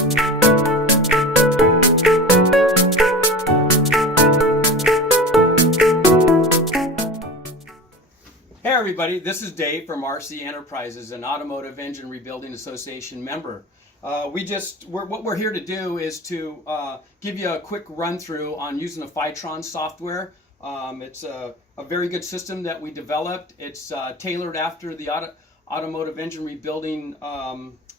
Hey everybody, this is Dave from Arce Enterprises, an Automotive Engine Rebuilding Association member. What we're here to do is to give you a quick run through on using the Fytron software. It's a very good system that we developed. It's tailored after the automotive engine rebuilding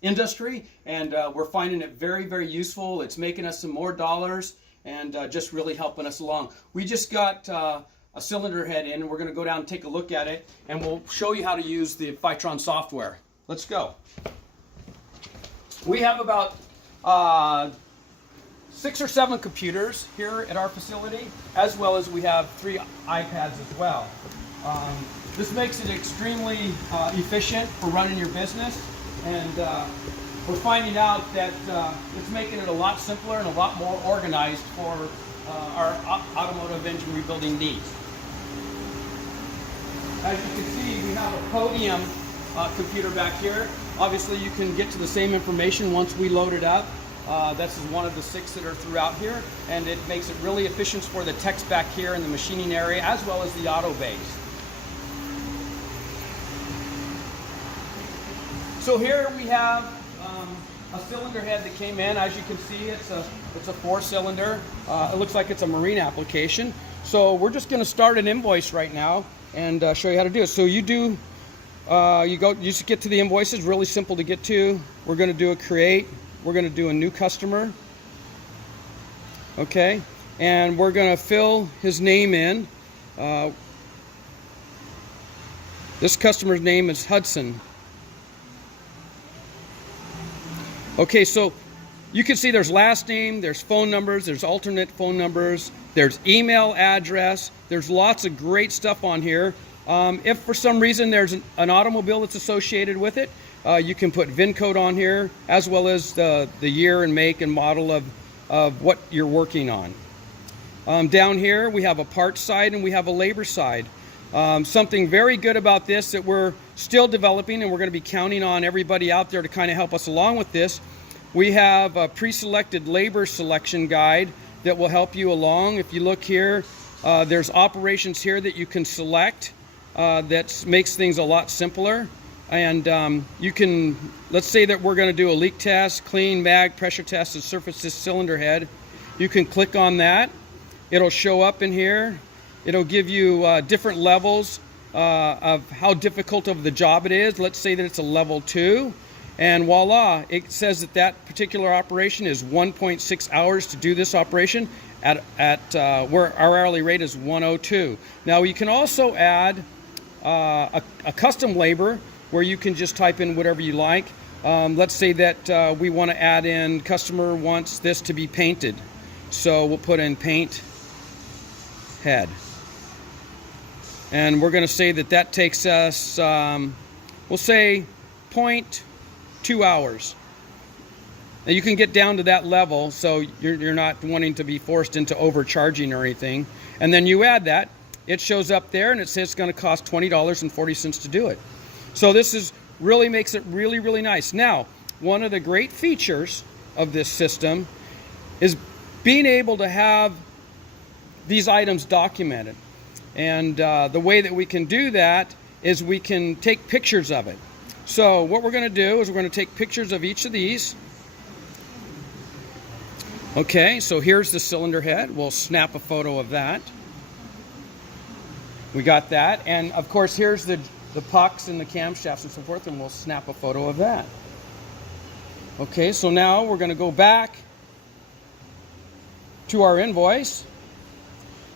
industry, and we're finding it very, very useful. It's making us some more dollars and just really helping us along. We just got a cylinder head in, and we're going to go down and take a look at it, and we'll show you how to use the Fytron software. Let's go. We have about 6 or 7 computers here at our facility, as well as we have 3 iPads as well. This makes it extremely efficient for running your business, and we're finding out that it's making it a lot simpler and a lot more organized for our automotive engine rebuilding needs. As you can see, we have a podium computer back here. Obviously, you can get to the same information once we load it up. This is one of the 6 that are throughout here, and it makes it really efficient for the techs back here in the machining area, as well as the auto bays. So here we have a cylinder head that came in. As you can see, it's a 4-cylinder. It looks like it's a marine application. So we're just going to start an invoice right now and show you how to do it. So you just get to the invoices, really simple to get to. We're going to do a create. We're going to do a new customer. Okay, and we're going to fill his name in. This customer's name is Hudson. Okay, so you can see there's last name, there's phone numbers, there's alternate phone numbers, there's email address, there's lots of great stuff on here. If for some reason there's an automobile that's associated with it, you can put VIN code on here, as well as the year and make and model of what you're working on. Down here we have a parts side and we have a labor side. Something very good about this that we're still developing, and we're going to be counting on everybody out there to kind of help us along with this. We have a pre-selected labor selection guide that will help you along. If you look here, there's operations here that you can select that makes things a lot simpler. And you can, let's say that we're going to do a leak test, clean, mag, pressure test, and surface this cylinder head. You can click on that. It'll show up in here. It'll give you different levels of how difficult of the job it is. Let's say that it's a level 2. And voila, it says that that particular operation is 1.6 hours to do this operation at where our hourly rate is 102. Now you can also add a custom labor where you can just type in whatever you like. Let's say that we want to add in customer wants this to be painted. So we'll put in paint head. And we're going to say that that takes us, we'll say 0.2 hours. Now you can get down to that level, so you're not wanting to be forced into overcharging or anything. And then you add that, it shows up there, and it says it's going to cost $20.40 to do it. So this is really makes it really, really nice. Now, one of the great features of this system is being able to have these items documented. And the way that we can do that is we can take pictures of it. So what we're going to do is we're going to take pictures of each of these. Okay, so here's the cylinder head. We'll snap a photo of that. We got that. And of course, here's the pucks and the camshafts and so forth, and we'll snap a photo of that. Okay, so now we're going to go back to our invoice.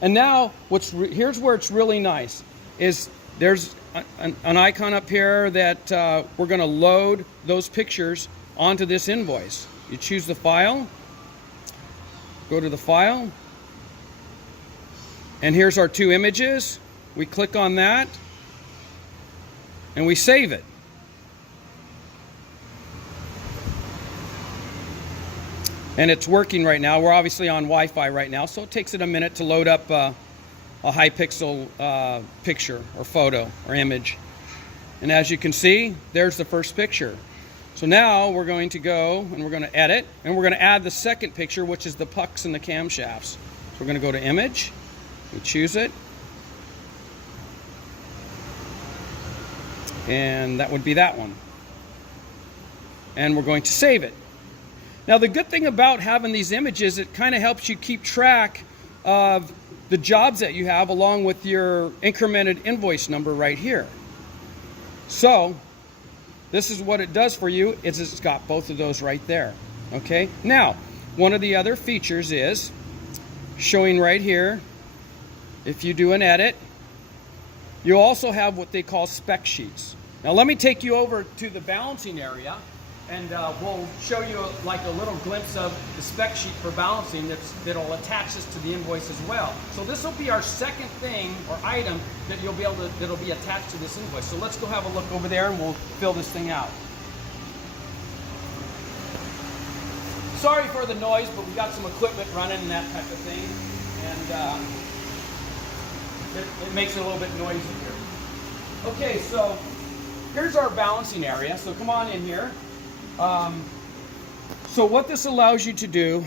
And now, here's where it's really nice, is there's an icon up here that we're going to load those pictures onto this invoice. You choose the file, go to the file, and here's our 2 images. We click on that, and we save it. And it's working right now. We're obviously on Wi-Fi right now, so it takes it a minute to load up a high pixel picture or photo or image. And as you can see, there's the first picture. So now we're going to go and we're going to edit, and we're going to add the second picture, which is the pucks and the camshafts. So we're going to go to image, we choose it, and that would be that one. And we're going to save it. Now the good thing about having these images, it kind of helps you keep track of the jobs that you have along with your incremented invoice number right here. So this is what it does for you, is it's got both of those right there. Okay, now one of the other features is showing right here, if you do an edit, you also have what they call spec sheets. Now let me take you over to the balancing area, and we'll show you like a little glimpse of the spec sheet for balancing that'll attach this to the invoice as well. So this will be our second thing or item that you'll be able to, that'll be attached to this invoice. So let's go have a look over there and we'll fill this thing out. Sorry for the noise, but we got some equipment running and that type of thing, and it makes it a little bit noisy here. Okay, so here's our balancing area. So come on in here. So what this allows you to do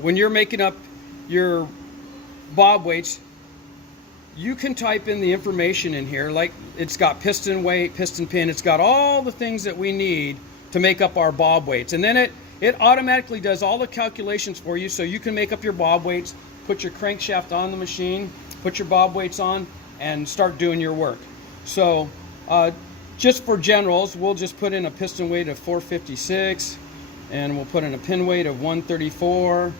when you're making up your bob weights, you can type in the information in here, like it's got piston weight, piston pin, it's got all the things that we need to make up our bob weights, and then it automatically does all the calculations for you, so you can make up your bob weights, put your crankshaft on the machine, put your bob weights on, and start doing your work. So just for generals, we'll just put in a piston weight of 456, and we'll put in a pin weight of 134.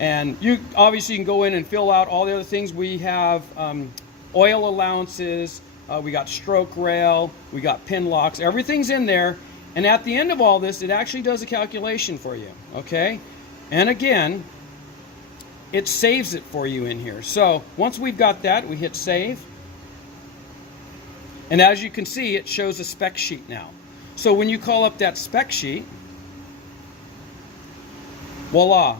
And you obviously can go in and fill out all the other things. We have oil allowances, we got stroke rail, we got pin locks, everything's in there. And at the end of all this, it actually does a calculation for you, okay? And again, it saves it for you in here. So once we've got that, we hit save. And as you can see, it shows a spec sheet now. So when you call up that spec sheet, voila,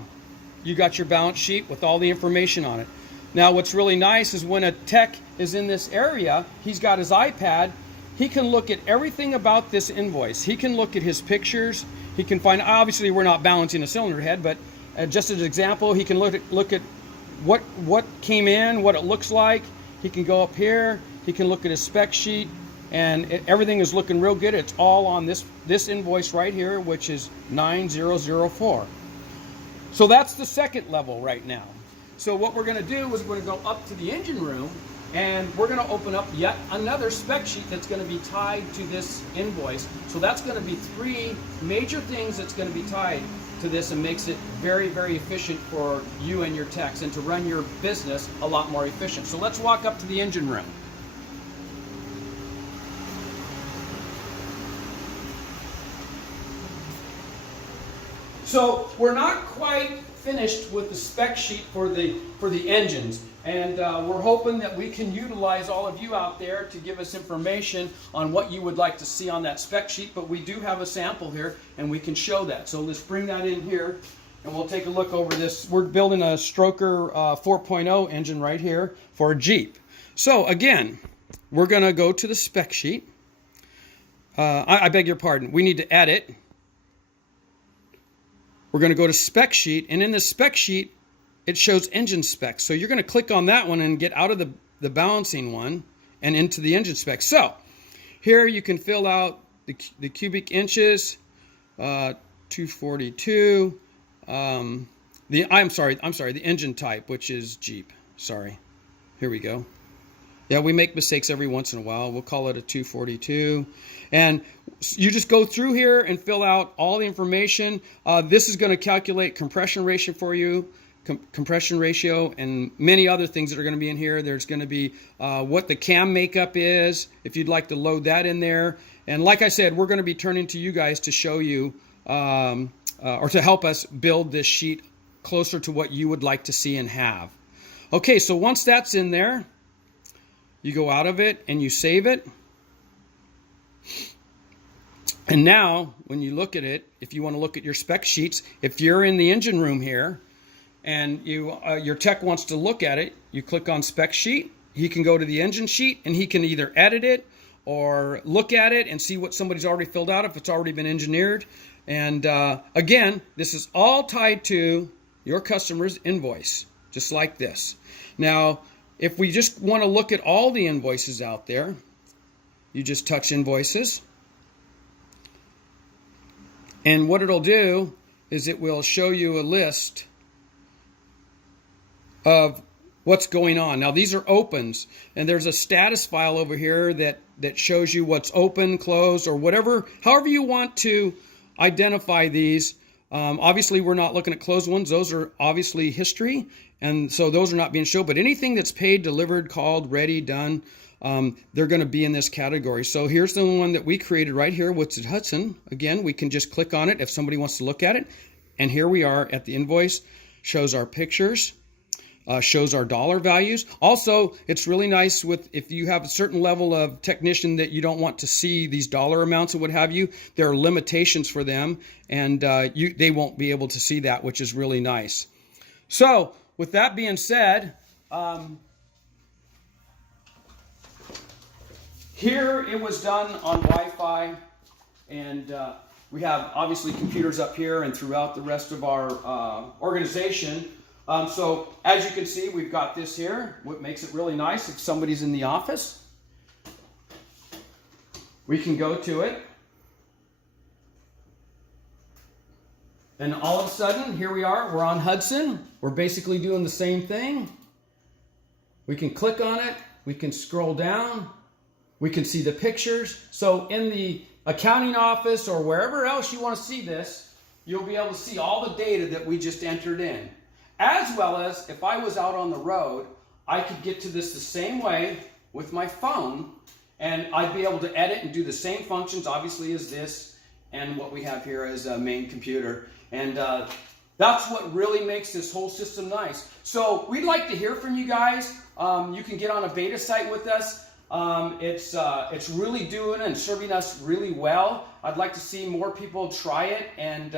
you got your balance sheet with all the information on it. Now what's really nice is when a tech is in this area, he's got his iPad, he can look at everything about this invoice. He can look at his pictures, he can find, obviously we're not balancing a cylinder head, but just as an example, he can look at what came in, what it looks like. He can go up here, he can look at his spec sheet, and everything is looking real good. It's all on this invoice right here, which is 9004. So that's the second level right now. So what we're going to do is we're going to go up to the engine room, and we're going to open up yet another spec sheet that's going to be tied to this invoice. So that's going to be three major things that's going to be tied to this, and makes it very, very efficient for you and your techs, and to run your business a lot more efficient. So let's walk up to the engine room. So we're not quite finished with the spec sheet for the engines, and we're hoping that we can utilize all of you out there to give us information on what you would like to see on that spec sheet. But we do have a sample here, and we can show that. So let's bring that in here, and we'll take a look over this. We're building a Stroker 4.0 engine right here for a Jeep. So again, we're going to go to the spec sheet. I beg your pardon. We need to edit. We're going to go to spec sheet, and in the spec sheet, it shows engine specs. So you're going to click on that one and get out of the balancing one and into the engine specs. So here you can fill out the cubic inches, 242. I'm sorry, the engine type, which is Jeep. Sorry. Here we go. Yeah, we make mistakes every once in a while. We'll call it a 242. And you just go through here and fill out all the information. This is going to calculate compression ratio for you, compression ratio, and many other things that are going to be in here. There's going to be what the cam makeup is, if you'd like to load that in there. And like I said, we're going to be turning to you guys to show you or to help us build this sheet closer to what you would like to see and have. Okay, so once that's in there, you go out of it and you save it. And now, when you look at it, if you want to look at your spec sheets, if you're in the engine room here and your tech wants to look at it, you click on spec sheet. He can go to the engine sheet and he can either edit it, or look at it and see what somebody's already filled out if it's already been engineered. And again, this is all tied to your customer's invoice, just like this. Now, if we just want to look at all the invoices out there, you just touch invoices. And what it'll do is it will show you a list of what's going on. Now, these are opens, and there's a status file over here that shows you what's open, closed, or whatever, however you want to identify these. Obviously, we're not looking at closed ones. Those are obviously history, and so those are not being shown. But anything that's paid, delivered, called, ready, done, they're going to be in this category. So here's the one that we created right here, which is Hudson. Again, we can just click on it if somebody wants to look at it. And here we are at the invoice. Shows our pictures. Shows our dollar values. Also, it's really nice if you have a certain level of technician that you don't want to see these dollar amounts and what have you, there are limitations for them, and they won't be able to see that, which is really nice. So, with that being said, here it was done on Wi-Fi, and we have obviously computers up here and throughout the rest of our organization. So as you can see, we've got this here, what makes it really nice if somebody's in the office. We can go to it. And all of a sudden, here we are, we're on Hudson. We're basically doing the same thing. We can click on it, we can scroll down, we can see the pictures. So in the accounting office or wherever else you want to see this, you'll be able to see all the data that we just entered in. As well as, if I was out on the road, I could get to this the same way with my phone, and I'd be able to edit and do the same functions, obviously, as this, and what we have here as a main computer. And that's what really makes this whole system nice. So we'd like to hear from you guys. You can get on a beta site with us. It's really doing and serving us really well. I'd like to see more people try it, and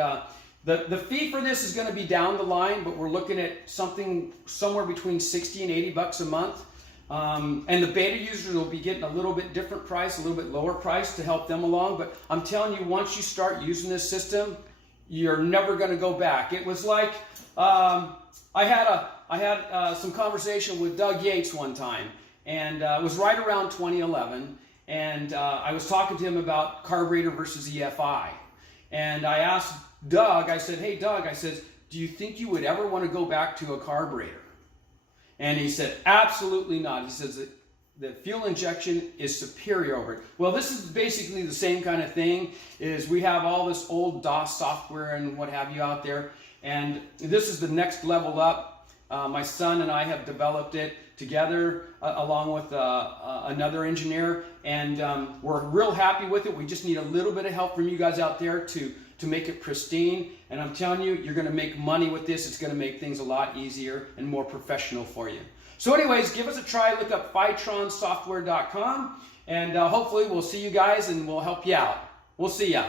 the fee for this is going to be down the line, but we're looking at something somewhere between 60 and 80 bucks a month. And the beta users will be getting a little bit different price, a little bit lower price to help them along. But I'm telling you, once you start using this system, you're never going to go back. It was like I had some conversation with Doug Yates one time, and it was right around 2011, and I was talking to him about carburetor versus EFI, and I asked Doug, I said, hey Doug, I said, do you think you would ever want to go back to a carburetor? And he said, absolutely not. He says that the fuel injection is superior over it. Well, this is basically the same kind of thing. Is we have all this old DOS software and what have you out there, and this is the next level up. My son and I have developed it together along with another engineer, and we're real happy with it. We just need a little bit of help from you guys out there to make it pristine, and I'm telling you, you're going to make money with this. It's going to make things a lot easier and more professional for you. So anyways, give us a try. Look up fytronsoftware.com, and hopefully we'll see you guys and we'll help you out. We'll see ya.